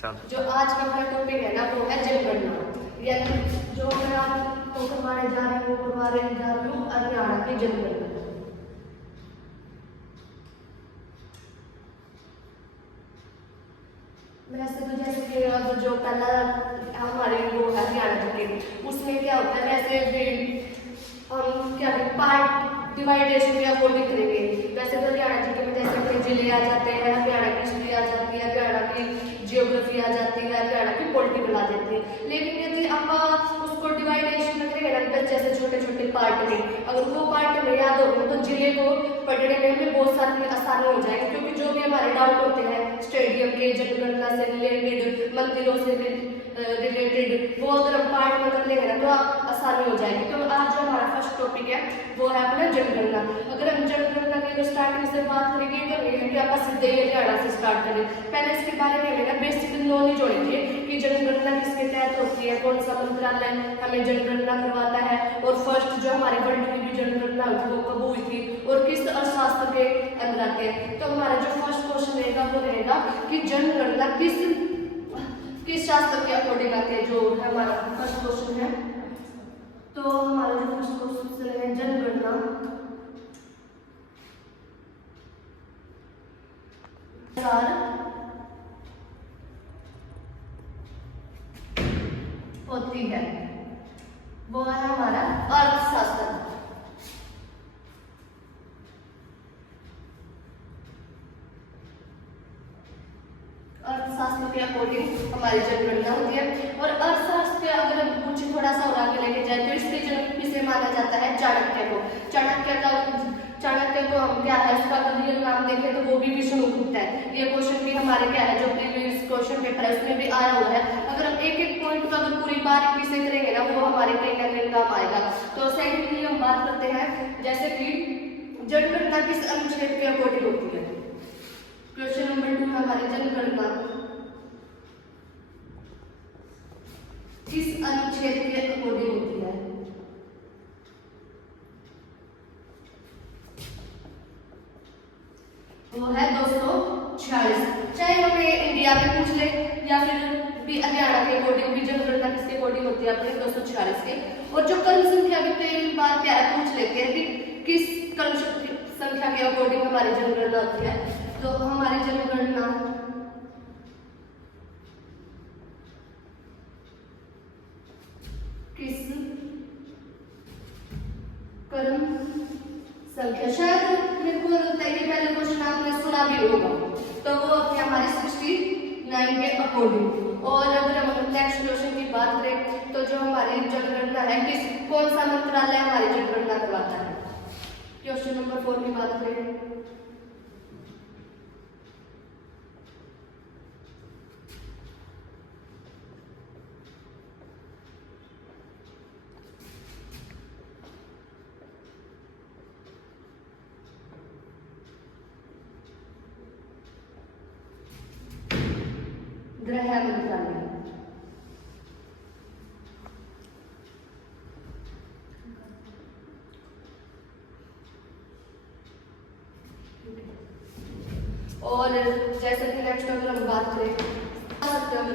जो आज का हमारा टॉपिक है ना वो है जनगणना, यानी जो मैं आपको करवाने जा रही हूँ हरियाणा की जनगणना। वैसे तो जैसे कि अब जो पहला हमारे वो है हरियाणा के, उसमें क्या होता है, वैसे भी हम क्या पार्ट डिवाइडेशन के अकॉर्डिंग करेंगे। वैसे तो हरियाणा जी में जैसे अपने जिले आ जाते हैं, हरियाणा की हिस्ट्री आ जाती है, हरियाणा की जियोग्राफी आ जाती है, हरियाणा की पॉलिटिकल आ जाती है। लेकिन यदि आप उसको डिवाइडेशन में करेंगे जैसे छोटे छोटे पार्ट में, अगर वो पार्ट में याद होगा तो जिले को पढ़ने में हमें बहुत सारी आसानी हो जाएगी, क्योंकि जो भी हमारे डाउट होते हैं स्टेडियम के जनगणना से रिलेटेड, मंदिरों से रिलेटेड, वो अगर हम पार्ट में कर लेंगे ना तो आप आसानी हो जाएगी। तो आज जो हमारा फर्स्ट टॉपिक है वो है अपना जनगणना। अगर हम जनगणना की स्टार्टिंग से बात करेंगे तो नहीं है कि आप सीधे हरियाणा से स्टार्ट करें। पहले इसके बारे में हमें बेसिक नॉलेज होनी चाहिए कि जनगणना किसके तहत होती है, कौन सा मंत्रालय हमें जनगणना करवाता है, और फर्स्ट जो हमारे वर्ल्ड की जनगणना हुई थी वो कब हुई थी और किस अर्थशास्त्र के अंदर आते हैं। तो हमारा जो फर्स्ट क्वेश्चन रहेगा वो रहेगा कि जनगणना किस शास्त्र के अकॉर्डिंग आते हैं, जो हमारा फर्स्ट क्वेश्चन है। तो हमारा जो फर्स्ट क्वेश्चन है जनगणना होती है, वो है हमारा अर्थशास्त्र। अर्थशास्त्र के अकॉर्डिंग हमारी जनगणना होती है। और अर्थशास्त्र के अगर कुछ थोड़ा सा और आगे लेके जाए तो इसके जनक किसे माना जाता है, चाणक्य को। चाणक्य को हम क्या है, उसका अगर रियल नाम देखें तो वो भी विष्णुगुप्त है। ये क्वेश्चन भी हमारे क्या है, जो प्रीवियस क्वेश्चन पेपर है उसमें भी आया हुआ है। अगर हम एक एक पॉइंट का अगर पूरी बारीकी से करेंगे ना वो हमारे कहीं ना कहीं काम आएगा। तो सेकेंडली हम बात करते हैं जैसे कि जनगणना किस अनुच्छेद के अकॉर्डिंग होती है। क्वेश्चन नंबर 2 हमारी जनगणना किस अनुच्छेद के अकॉर्डिंग होती है। वो है 246। चाहे हमें इंडिया में पूछ ले या फिर भी हरियाणा के अकॉर्डिंग भी जनगणना किसके अकॉर्डिंग होती है, अपने 246 के। और जो क्रम संख्या भी कई बार क्या है पूछ लेते हैं कि किस क्रम संख्या के अकॉर्डिंग हमारी जनगणना होती है। तो हमारी जनगणना किस क्रम संख्या, शायद मेरे को लगता है कि पहले क्वेश्चन आपने सुना भी होगा, तो वो अपने हमारे 69 के अकॉर्डिंग। और अगर हम नेक्स्ट क्वेश्चन की बात करें तो जो हमारी जनगणना है कौन सा मंत्रालय हमारी जनगणना करवाता है। क्वेश्चन नंबर 4 की बात करें गृह मंत्रालय। और जैसे कि नेक्स्ट अगर हम बात करें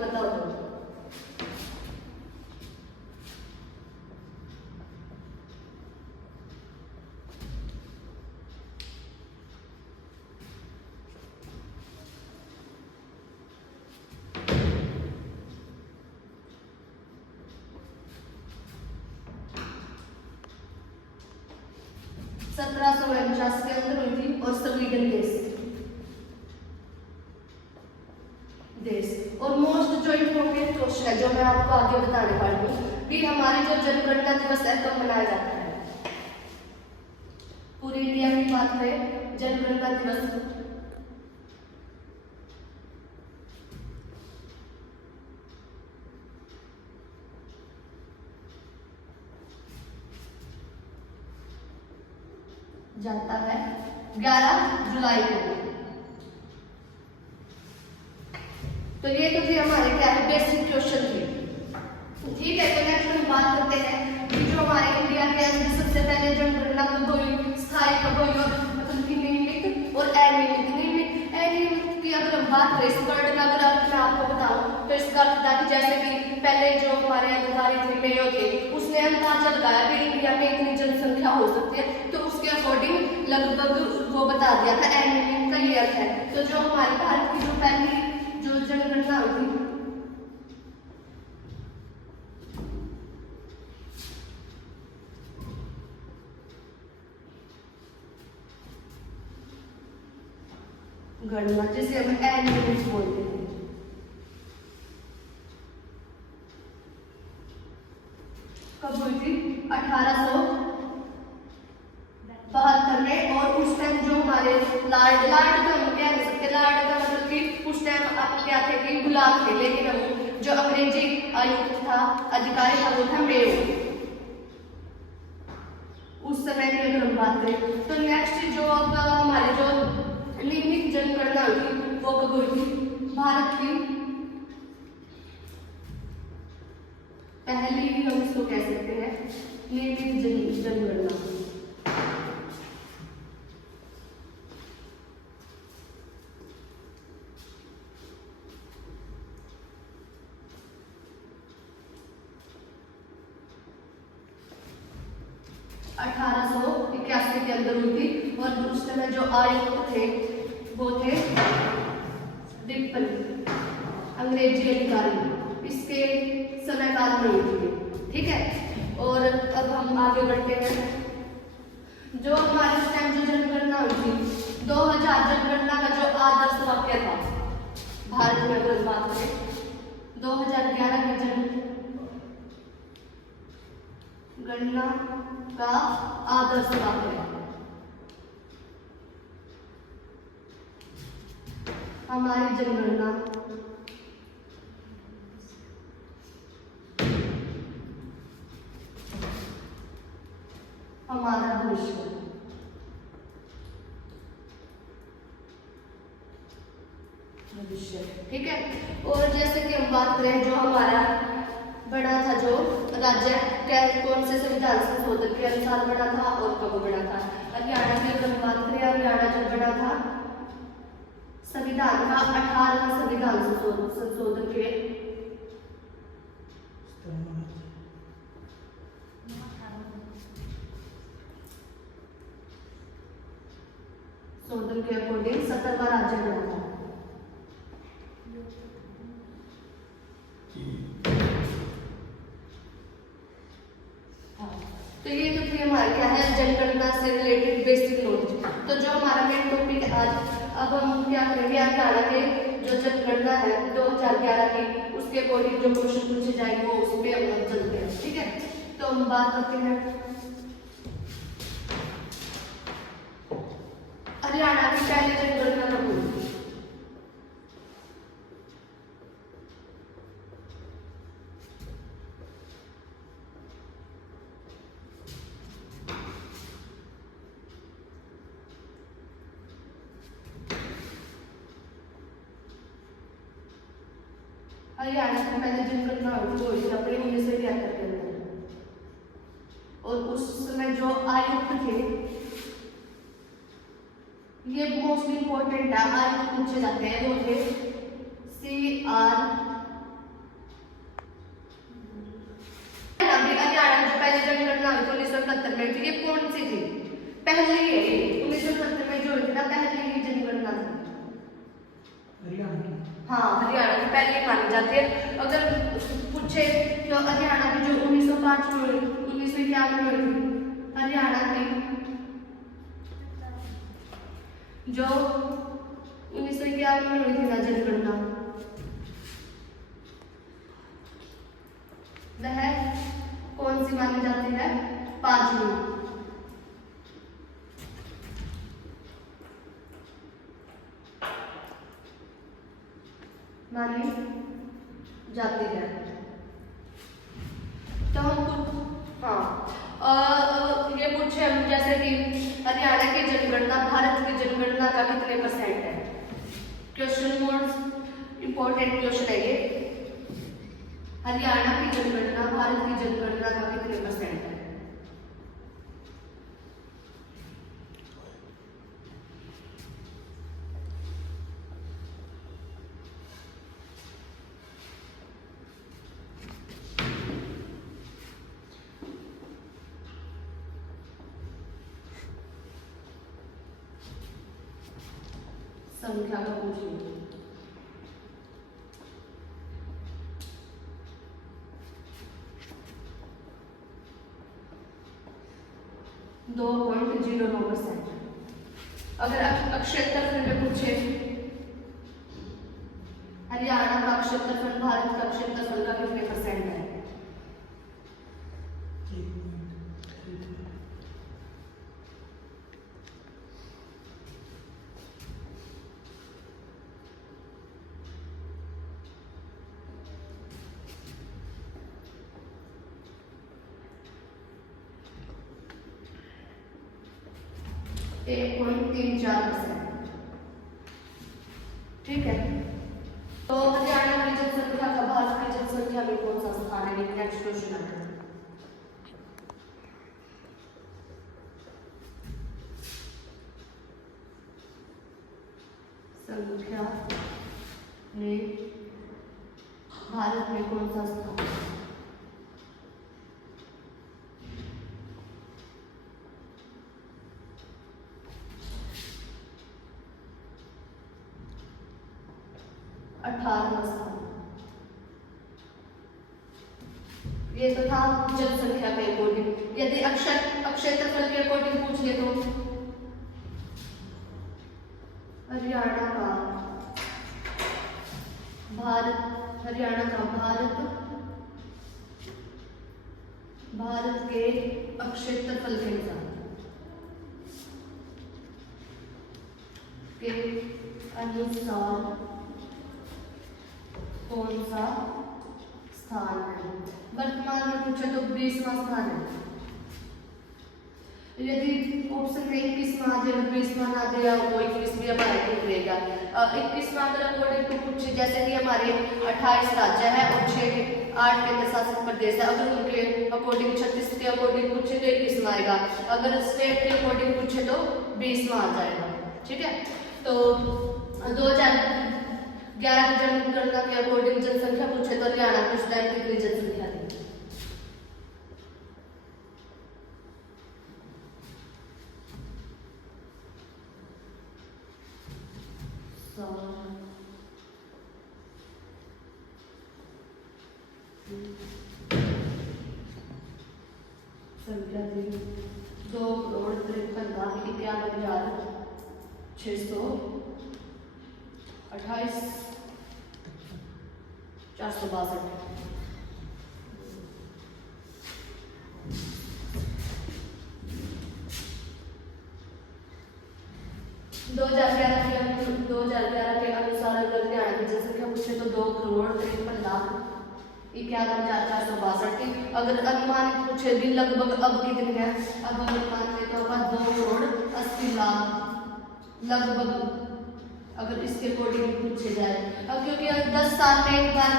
बताओ तो 1749 के अंदर हुई थी। और स्वीडन देश और मोस्ट जो इम्पोर्टेंट क्वेश्चन है जो मैं आपको आगे बताने वाली हूँ कि हमारी जो जनगणना दिवस है कब मनाया जाता है। पूरी इंडिया की बात करें जनगणना दिवस जाता है 11 जुलाई को। तो ये तो थी हमारे क्या है बेसिक क्वेश्चन थी, ठीक है। तो नेक्स्ट हम बात करते हैं कि जो हमारे इंडिया के अंदर सबसे पहले जनगणना कब हुई, स्थायी कब हुई, और मतलब कि नियमित और अनियमित की अगर हम बात करें इस वर्ड का, अगर अर्थ मैं आपको बताऊं तो इसका अर्थ था कि जैसे कि पहले जो हमारे अधिकारी थे, मेयो थे, उसने अंदाजा लगाया कि इंडिया में इतनी जनसंख्या हो सकती है, तो उसके अकॉर्डिंग लगभग वो बता दिया था। एनिमी का ये अर्थ है। तो जो हमारे भारत की जो पहली जो जनगणना हुई थी, गणना जिसे हम एनिमी बोलते हैं, कब हुई थी? 1872 में। और उस टाइम जो हमारे लार्ड का हम कह नहीं सकते, लार्ड का मतलब कि उस टाइम आप क्या थे कि गुलाम थे, लेकिन हम जो अंग्रेजी आयुक्त था, अधिकारी था, वो था मेयो। उस समय की अगर हम बात करें तो नेक्स्ट जो अब हमारे जो नियमित जनगणना हुई वो कब हुई थी? भारत की पहली ही हम इसको कह सकते हैं नियमित जनगणना। के अंदर हुई थी। और उस समय जो आयुक्त थे वो थे डिप्पल, अंग्रेजी अधिकारी, इसके समय काल में हुई थी। ठीक है, और अब हम आगे बढ़ते हैं। जो हमारे उस टाइम जो जनगणना हुई थी, 2000 जनगणना का जो आदर्श वाक्य था भारत में, अगर बात करें 2011 की जनगणना का आदर्श वाक्य, हमारी जनगणना हमारा भविष्य। ठीक है, और जैसे कि हम बात करें जो हमारा बड़ा था जो राज्य कौन से संविधान संशोधन के अनुसार बना था और कब बना था? हरियाणा की अगर बात करें, हरियाणा जब बना था संविधान का 18वां संविधान संशोधन के अकॉर्डिंग 17वां राज्य बना था। तो ये तो थी हमारे क्या है जनगणना से रिलेटेड बेसिक नॉलेज। तो जो हमारा मेन टॉपिक है आज, अब हम क्या करेंगे, हरियाणा के जो जनगणना है 2011 की, उसके अकॉर्डिंग जो क्वेश्चन पूछे जाएंगे वो उस पर हम चलते हैं। ठीक है, तो हम बात करते हैं हरियाणा की पहली जनगणना कब हुई? हरियाणा की पहली जनगणना हुई थी अपने 1973 के अंदर। और उस समय जो आयुक्त थे, ये मोस्ट इंपॉर्टेंट है, आयुक्त पूछे जाते हैं, वो थे CR। हरियाणा जो पहली जनगणना हुई थी 1971 में थी, ये कौन सी थी? पहली है, 1970 में जो हुई थी ना, पहली ही जनगणना थी हरियाणा की। हाँ, हरियाणा की पहली मानी जाती है। अगर पूछे तो हरियाणा की जो 1905 में 1951 में हुई थी, हरियाणा की जो 1951 में हुई थी ना जनगणना, वह कौन सी मानी जाती है? 5वीं मानी जाती है। तो हम ये पूछे हम जैसे कि हरियाणा की जनगणना भारत की जनगणना का कितने % है? क्वेश्चन मोस्ट इंपॉर्टेंट क्वेश्चन है ये। हरियाणा की जनगणना भारत की जनगणना का कितने % है? जनसंख्या का पूछिए। दो 2.09%। अगर क्षेत्रफल में पूछे, हरियाणा का क्षेत्रफल भारत का क्षेत्रफल का कितने परसेंट है? 1.34%। ठीक है, तो हरियाणा की जनसंख्या का भारत की जनसंख्या में कौन सा स्थान है? नेक्स्ट क्वेश्चन है। संख्या में भारत में कौन सा स्थान? ये तो था जनसंख्या के अकॉर्डिंग। यदि क्षेत्रफल के अकॉर्डिंग पूछ ले तो हरियाणा का भारत के क्षेत्रफल के अनुसार कौन सा स्थान है? वर्तमान में पूछे तो 20वां स्थान है। यदि ऑप्शन में 21वां आ जाए, 20वां ना दिया हो तो 21 भी हमारा ठीक रहेगा। 21वां अगर अकॉर्डिंग टू पूछे, जैसे कि हमारे 28 राज्य है और 8 केंद्र शासित प्रदेश है, अगर उनके अकॉर्डिंग 36 के अकॉर्डिंग पूछे तो 21वां आएगा। अगर स्टेट के अकॉर्डिंग पूछे तो 20वां आ जाएगा। ठीक है, तो 2011 की जनगणना के अकॉर्डिंग जनसंख्या पूछे तो हरियाणा की उस टाइम कितनी जनसंख्या थी? संख्या थी 2,53,61,462। 2011 के अनुसार अगर हरियाणा की जनसंख्या पूछे तो 2,53,51,462 थी। अगर अनुमान पूछे भी लगभग अब कितनी है, अब अनुमान में तो 2,80,00,000 लगभग, अगर इसके अकॉर्डिंग पूछे जाए। अब क्योंकि 10 साल में एक बार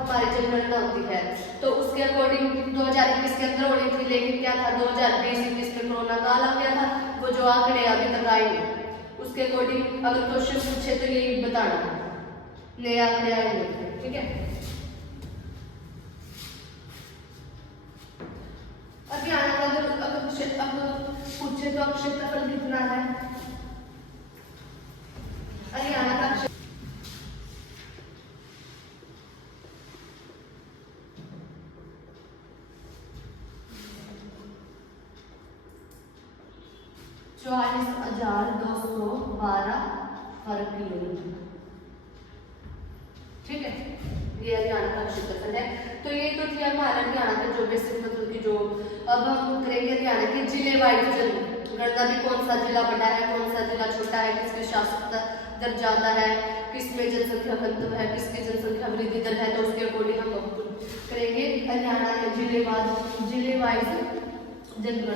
हमारी जनगणना होती है, तो उसके अकॉर्डिंग 2021 के अंदर होनी थी, लेकिन क्या था 2020-21 में कोरोना काल आ गया था, वो जो आंकड़े अभी तक आए नहीं, उसके अकॉर्डिंग अगर क्वेश्चन पूछे तो ये बताना नए आंकड़े आएंगे। ठीक है, हरियाणा का अगर पूछे तो क्षेत्रफल कितना है? हरियाणा का 44,212 वर्ग किलोमीटर। ठीक है, ये हरियाणा का क्षेत्रफल है। तो ये तो थी हमारा हरियाणा का जो बेसिक मतलब की जो। अब हम करेंगे हरियाणा के जिले वाइज गणना भी, कौन सा जिला बड़ा है, कौन सा जिला छोटा है, किसके शासक दर ज्यादा है, किसमें जनसंख्या घनत्व है, किसकी जनसंख्या वृद्धि दर है, तो उसके अकॉर्डिंग हम करेंगे हरियाणा के जिले वाइज जनगणना।